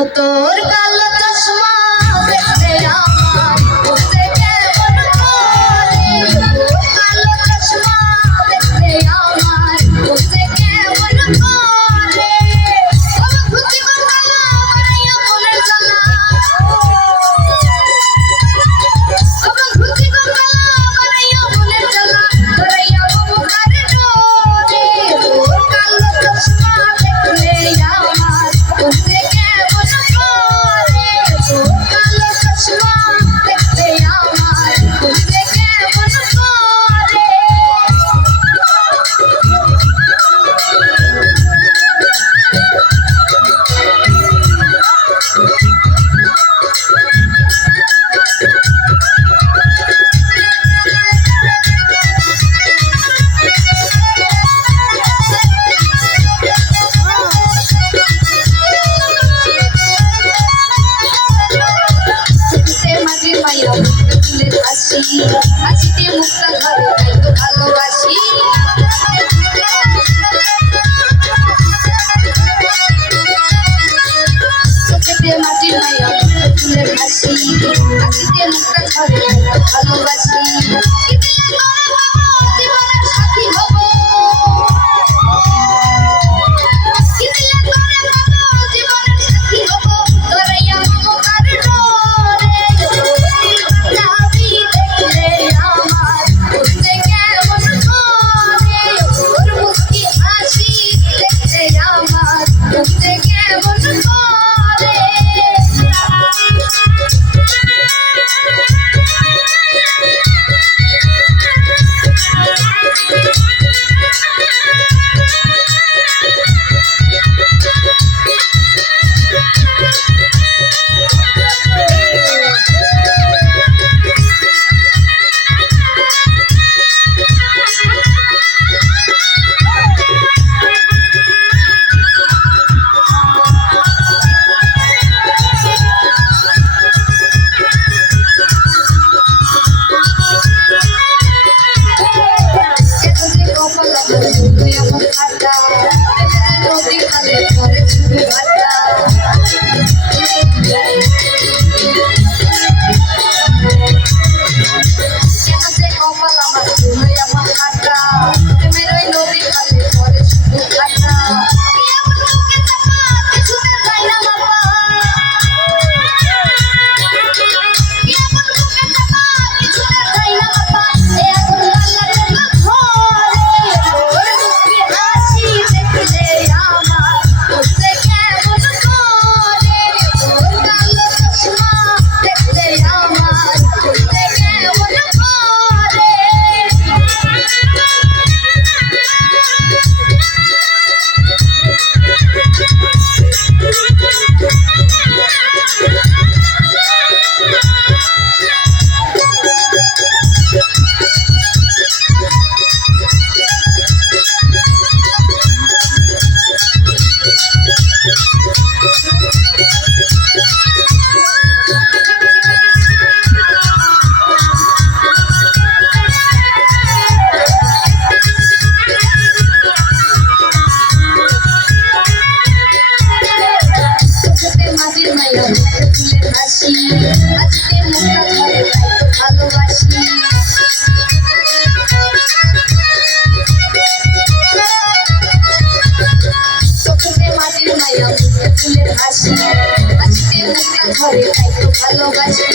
তোর কালো চশমা দেখতে আমার বুঝতে কেমন করে, তোর কালো চশমা দেখতে আমার বুঝতে কেমন করে, তোর খুশি কথা বাড়াইয়া মনের জ্বালা, আমার খুশি কথা বাড়াইয়া মনের জ্বালা, বাড়াইয়া মুখার ডোরে, তোর কালো চশমা দেখতে আমার বুঝতে হাসিতে মুক্তা ধরে তাই তো ভালোবাসি, চোখেতে মাটির মায়া ফুলের হাসি, হাসিতে মুক্তা ধরে তাই তো ভালোবাসি, জীবনের সাথী হব, জীবনের সাথী হব, ধরাইয়া মমতার ডোরে, ফুলের হাসি, হাসিতে মুক্তা ধরে তাই তো ভালোবাসি, চোখেতে মাটির মায়া ফুলের হাসি, হাসিতে মুক্তা ধরে তাই তো ভালোবাসি।